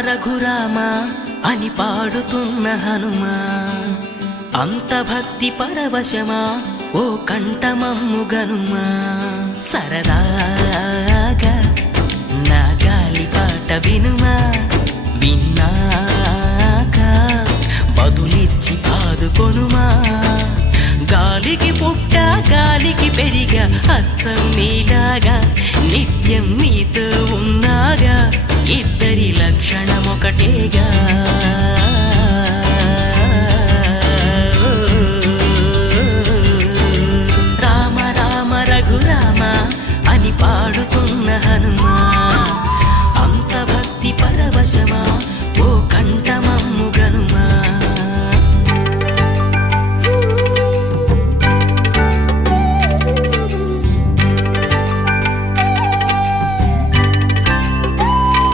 రఘురామ అని పాడుతున్న హనుమా, అంత భక్తి పరవశమా ఓ కంఠమమ్ము గనుమా. సరదా